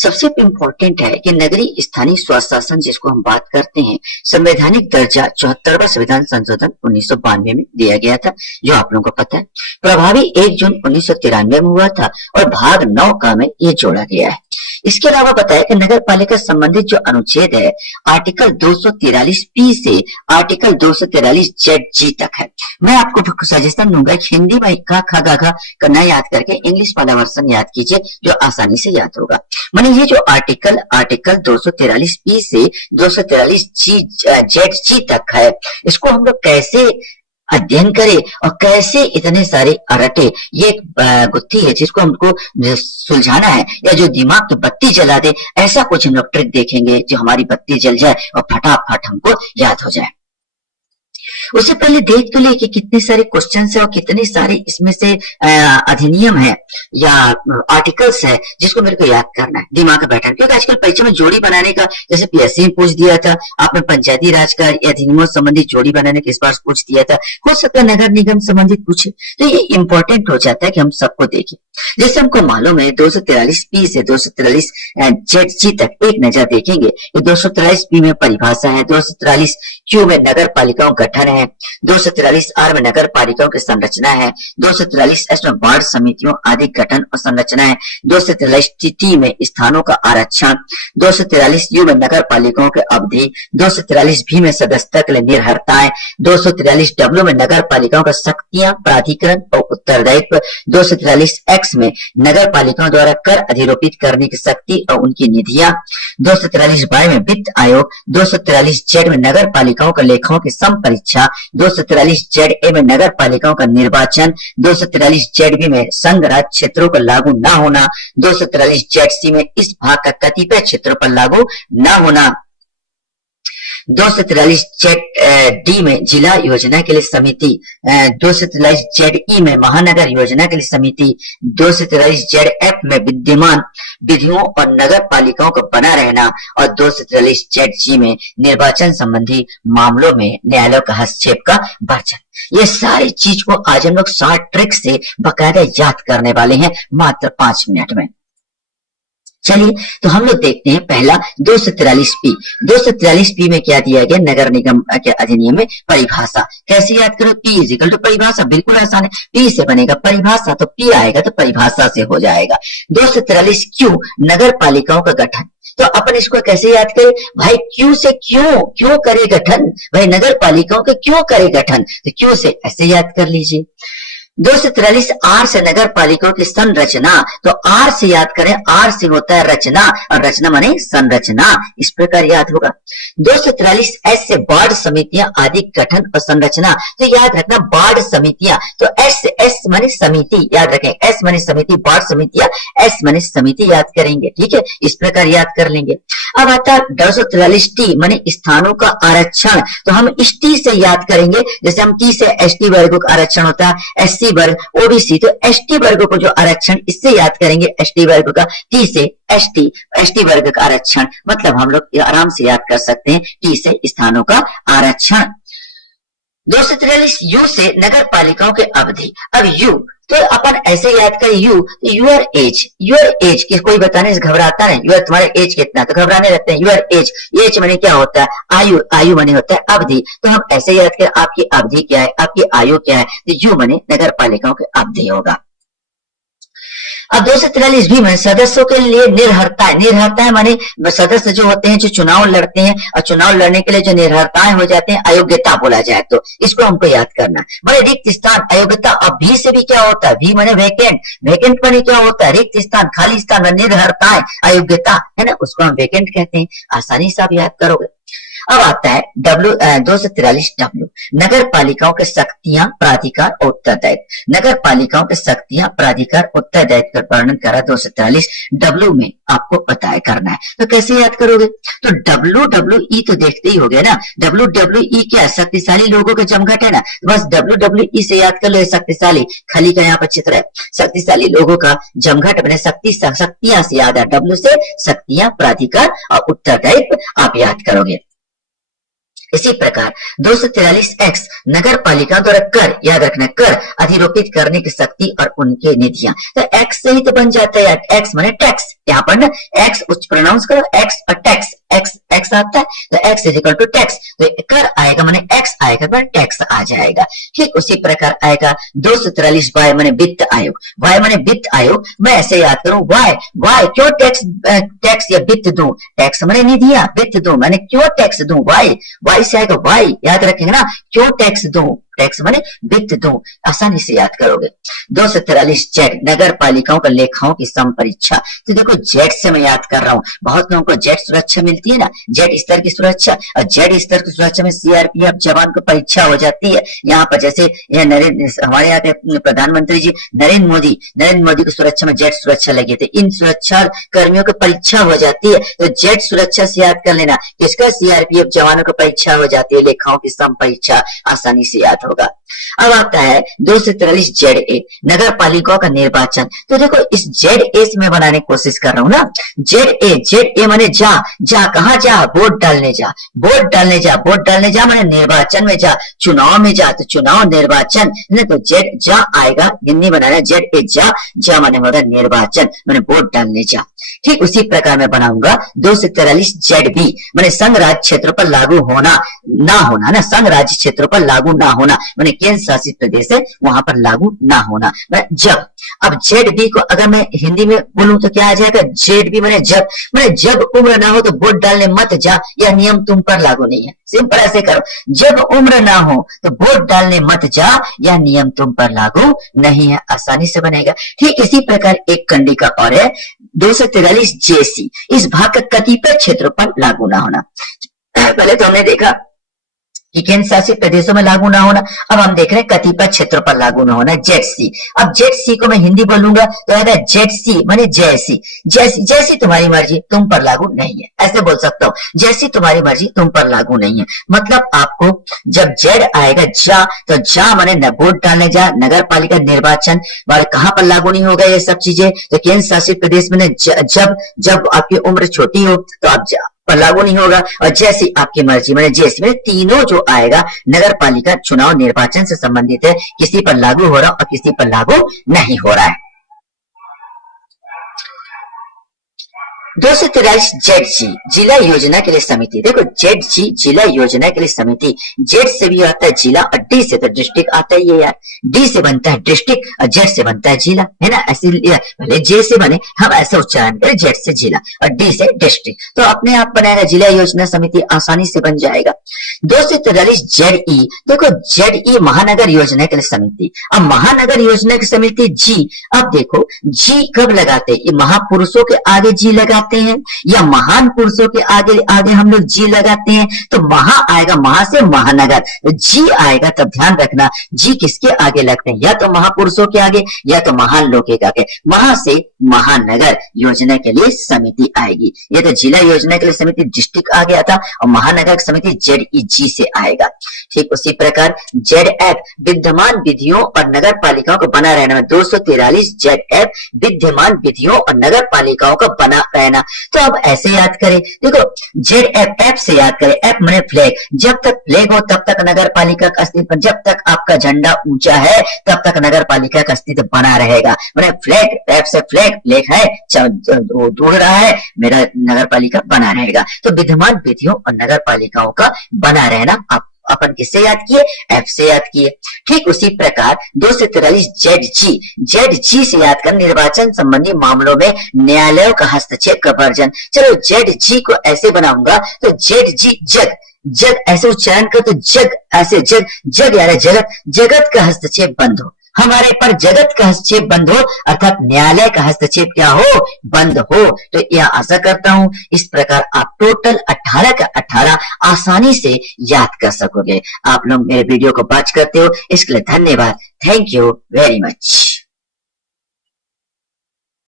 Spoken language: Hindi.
सबसे इम्पोर्टेंट है कि नगरीय स्थानीय स्वास्थ्य शासन जिसको हम बात करते हैं, संवैधानिक दर्जा 74वां संविधान संशोधन 1992 में दिया गया था, जो आप लोगों को पता है। प्रभावी 1 जून 1993 में हुआ था और भाग 9 का में ये जोड़ा गया है। इसके अलावा बताया कि नगर पालिका संबंधित जो अनुच्छेद है आर्टिकल 243 से आर्टिकल 243 ZG तक है। मैं आपको सजेशन दूंगा हिंदी में का खा गा घा करना याद करके इंग्लिश वाला वर्जन याद कीजिए, जो आसानी से याद होगा। माने ये जो आर्टिकल 243 से 243 ZG तक है, इसको हम लोग कैसे अध्ययन करे और कैसे इतने सारे अरटे, ये एक गुत्थी है जिसको हमको सुलझाना है, या जो दिमाग तो बत्ती जला दे, ऐसा कुछ हम लोग ट्रिक देखेंगे जो हमारी बत्ती जल जाए और फटाफट हमको याद हो जाए। उससे पहले देख तो ले कि कितने सारे क्वेश्चंस है और कितने सारे इसमें से अधिनियम है या आर्टिकल्स है जिसको मेरे को याद करना है, दिमाग में बैठा। क्योंकि आजकल परीक्षा में जोड़ी बनाने का, जैसे पीएससी में पूछ दिया था, आपने पंचायती राज का अधिनियमों संबंधित जोड़ी बनाने के इस बार पूछ दिया था, हो सकता है नगर निगम संबंधित पूछे, तो ये इंपॉर्टेंट हो जाता है कि हम सबको देखें। जैसे हमको मालूम है 243P से 243ZG तक एक नजर देखेंगे। 243P में परिभाषा है, 243Q में नगर पालिकाओं का गठन है, 243R में नगर पालिकाओं की संरचना है, 243S में वार्ड समितियों आदि गठन और संरचना है, 243T में स्थानों का आरक्षण, 243U में नगर पालिकाओं की अवधि, 243V में सदस्यता के लिए निर्भरताएं, 243W में नगर पालिकाओं का शक्तियां, प्राधिकरण और उत्तरदायित्व, 243X में नगर पालिकाओं द्वारा कर अधिरोपित करने की शक्ति और उनकी निधियां, 243Y में वित्त आयोग, 243Z में नगर पालिकाओं का लेखाओं की संपरीक्षा, 243ZA में नगर पालिकाओं का निर्वाचन, 243ZB में संघ राज्य क्षेत्रों पर लागू न होना, 243ZC में इस भाग का कतिपय क्षेत्रों पर लागू न होना, 243ZD में जिला योजना के लिए समिति, 243ZE में महानगर योजना के लिए समिति, 243ZF में विद्यमान विधियों और नगर पालिकाओं का बना रहना, और 243ZG में निर्वाचन संबंधी मामलों में न्यायालय का हस्तक्षेप का वर्जन। ये सारी चीज को आज हम लोग शॉर्ट ट्रिक से बकायदा याद करने वाले हैं मात्र 5 मिनट में। चलिए तो हम लोग देखते हैं पहला 243P। 243P में क्या दिया गया, नगर निगम के अधिनियम में परिभाषा। कैसे याद करो, P इक्वल टू परिभाषा, बिल्कुल आसान है, P से बनेगा परिभाषा, तो P आएगा तो परिभाषा से हो जाएगा। 243Q नगर पालिकाओं का गठन, तो अपन इसको कैसे याद करें भाई, Q से क्यों करे गठन, भाई नगर पालिकाओं के क्यों करे गठन, तो Q से ऐसे याद कर लीजिए। 243R से नगर पालिकाओं की संरचना, तो R से याद करें, R से होता है रचना, और रचना माने संरचना, इस प्रकार याद होगा। 243S से वार्ड समितियां आदि गठन और संरचना, तो याद रखना वार्ड समितियां, तो S माने समिति, याद रखें S माने समिति, वार्ड समितियां, S माने समिति याद करेंगे, ठीक है, इस प्रकार याद कर लेंगे। अब आता है 243T माने स्थानों का आरक्षण, तो हम इस T से याद करेंगे, जैसे हम T से ST वर्ग का आरक्षण होता है, SC वर्ग, ओबीसी, तो एसटी वर्ग को जो आरक्षण, इससे याद करेंगे एसटी वर्ग का, टी से एसटी वर्ग का आरक्षण, मतलब हम लोग आराम से याद कर सकते हैं टी से स्थानों का आरक्षण। 243 यू से नगर पालिकाओं के अवधि, अब यू तो अपन ऐसे याद करें, यूर एज की कोई बताने से घबराता है, यूर तुम्हारा एज कितना, तो घबराने लगते हैं। यूर एज माने क्या होता है, आयु माने होता है अवधि, तो हम ऐसे याद करें आपकी अवधि क्या है, आपकी आयु क्या है, तो यू माने नगर पालिकाओं की अवधि होगा। अब 243 में सदस्यों के लिए निर्भरताएं माने सदस्य जो होते हैं जो चुनाव लड़ते हैं, और चुनाव लड़ने के लिए जो निर्भरताएं हो जाते हैं, अयोग्यता बोला जाए, तो इसको हमको याद करना। माने रिक्त स्थान, अयोग्यता। अब भी से भी क्या होता है, भी माने वैकेंट माने क्या होता है, रिक्त स्थान, खाली स्थान, निर्भरताएं, अयोग्यता है ना, उसको हम वैकेंट कहते हैं, आसानी से आप याद करोगे। अब आता है 243W, नगर पालिकाओं के शक्तियां, प्राधिकार और उत्तरदायित्व। नगर पालिकाओं के शक्तियां, प्राधिकार, उत्तरदायित्व का वर्णन करा 243W में, आपको पता है करना है, तो कैसे याद करोगे, तो WWE तो देखते ही हो गया ना, WWE क्या, शक्तिशाली लोगों का जमघट है ना, बस WWE से याद कर लो, शक्तिशाली, खाली का यहाँ पर चित्र है, शक्तिशाली लोगों का जमघट बने, शक्तियां से याद है, W से शक्तियां, प्राधिकार और उत्तरदायित्व आप याद करोगे। इसी प्रकार 243X नगर पालिका द्वारा कर, याद रखना, कर अधिरोपित करने की शक्ति और उनके निधियां, तो X से ही तो बन जाता है, X माने टैक्स, यहाँ पर ना एक्स उच्च प्रोनाउंस करो, एक्स और टैक्स, एक्स एक्स आता है तो x is equal to tax, तो कर आएगा माने एक्स आएगा पर टैक्स आ जाएगा। ठीक उसी प्रकार आएगा 243 वाई माने वित्त आयोग, वाई माने वित्त आयोग, मैं ऐसे याद करूं वाई, वाई क्यों टैक्स या वित्त दूं, टैक्स मैंने नहीं दिया, वित्त दूं, मैंने क्यों टैक्स दूं, वाई, वाई से आएगा वाई, याद रखेंगे ना, क्यों टैक्स दूं, टैक्स माने वित्त दूं, आसानी से याद करोगे। 243 जेड नगर पालिकाओं का लेखाओं की संपरीक्षा, तो देखो जेड से मैं याद कर रहा हूँ, बहुत लोगों को जेड सुरक्षा मिलती है ना, जेड स्तर की सुरक्षा, और जेड स्तर की सुरक्षा में सीआरपीएफ जवान को परीक्षा हो जाती है। यहाँ पर जैसे यह नरेंद्र हमारे यहाँ के प्रधानमंत्री जी नरेंद्र मोदी की सुरक्षा में जेड सुरक्षा लगे थे, इन सुरक्षा कर्मियों की परीक्षा हो जाती है, तो जेड सुरक्षा से याद कर लेना, किसका सीआरपीएफ जवानों की परीक्षा हो जाती है, लेखाओं की संपरीक्षा, आसानी से याद होगा। अब आता है 243 जेड ए नगर पालिकाओं का निर्वाचन, तो देखो इस जेड ए से मैं बनाने की कोशिश कर रहा हूँ ना, जेड ए माने जा, जा कहाँ जा, वोट डालने जा, वोट डालने जा, वोट डालने जा माने निर्वाचन में जा, चुनाव में जा, तो चुनाव निर्वाचन, तो जेड जा आएगा, हिंदी बनाना जेड ए जा, जा माने होगा निर्वाचन माने वोट डालने जा। ठीक उसी प्रकार मैं बनाऊंगा 243 जेड बी माने संघ राज्य क्षेत्रों पर लागू होना ना होना, ना संघ राज्य क्षेत्रों पर लागू ना होना माने केंद्र शासित प्रदेश है वहां पर लागू ना होना, जब। अब जेड बी को अगर मैं हिंदी में बोलूं तो क्या आ जाएगा, जेड बी माने जब उम्र ना हो तो वोट डालने मत जा, यह नियम तुम पर लागू नहीं है, सिंपल ऐसे करो, जब उम्र ना हो तो वोट डालने मत जा, यह नियम तुम पर लागू नहीं है, आसानी से बनेगा। ठीक इसी प्रकार एक कंडी का और है 243 जेसी, इस भाग का कतिपय क्षेत्रों पर लागू ना होना, पहले तो हमने देखा कि केंद्र शासित प्रदेशों में लागू ना होना, अब हम देख रहे हैं कतिपय क्षेत्रों पर लागू ना होना, जेड सी। अब जेड सी को मैं हिंदी बोलूंगा तो आएगा जेड सी माने जैसी, जैसी तुम्हारी मर्जी तुम पर लागू नहीं है, ऐसे बोल सकता हूँ, जैसी तुम्हारी मर्जी तुम पर लागू नहीं है, मतलब आपको जब जेड आएगा जा, तो जा माने वोट डालने जा, नगर पालिका निर्वाचन वाले कहाँ पर लागू नहीं होगा ये सब चीजें, तो केंद्र शासित प्रदेश में जब आपकी उम्र छोटी हो तो आप पर लागू नहीं होगा, और जैसी आपकी मर्जी मैंने जैसे में तीनों जो आएगा नगर पालिका चुनाव निर्वाचन से संबंधित है, किसी पर लागू हो रहा और किसी पर लागू नहीं हो रहा है। 243 जेड जी जिला योजना के लिए समिति, देखो जेड जी जिला योजना के लिए समिति, जेड से भी आता है जिला और डी से तो डिस्ट्रिक्ट आता है, ये यार डी से बनता है डिस्ट्रिक्ट और जेड से बनता है जिला, है ना, ऐसे पहले जे से बने हम ऐसे उच्चारण करें, जेड से जिला और डी से डिस्ट्रिक्ट, तो अपने आप बनाएगा जिला योजना समिति, आसानी से बन जाएगा। 243 जेड ई, देखो जेड ई महानगर योजना के लिए समिति, अब महानगर योजना की समिति जी, अब देखो जी कब लगाते हैं, महापुरुषों के आगे जी लगाते हैं या महान पुरुषों के आगे आगे हम लोग जी लगाते हैं, तो महा आएगा, महा से महानगर, जी आएगा, तब ध्यान रखना जी किसके आगे लगते हैं, या तो महापुरुषों के आगे या तो महान लोगों के आगे, महा से महानगर योजना के लिए समिति आएगी, ये तो जिला योजना के लिए समिति डिस्ट्रिक्ट आ गया था, और महानगर की समिति जेड ई जी से आएगा। ठीक उसी प्रकार जेड एफ विद्यमान विधियों और नगर पालिकाओं को बना रहना में 243 जेड एफ विद्यमान विधियों और नगर पालिकाओं का बना रहना, तो अब ऐसे याद करें, देखो जेड एफ, एफ से याद करें, एफ माने फ्लैग, जब तक फ्लैग हो तब तक नगर पालिका का अस्तित्व, जब तक आपका झंडा ऊंचा है तब तक नगर पालिका का अस्तित्व बना रहेगा, मैंने फ्लैग, एफ से फ्लैग है, उड़ रहा है, मेरा नगर पालिका बना रहेगा, तो विद्यमान विधियों और नगर पालिकाओं का बना रहना आप अपन किससे याद किए, एफ से याद किए। ठीक उसी प्रकार 243 जेड जी से याद कर निर्वाचन संबंधी मामलों में न्यायालयों का हस्तक्षेप का वर्जन, चलो जेड जी को ऐसे बनाऊंगा तो जेड जी जग ऐसे उच्चारण कर, तो जग ऐसे जग यार जगत का हस्तक्षेप बंद हो, हमारे पर जगत का हस्तक्षेप बंद हो, अर्थात न्यायालय का हस्तक्षेप क्या हो, बंद हो, तो यह आशा करता हूं इस प्रकार आप टोटल 18 का 18 आसानी से याद कर सकोगे। आप लोग मेरे वीडियो को वॉच करते हो इसके लिए धन्यवाद, थैंक यू वेरी मच।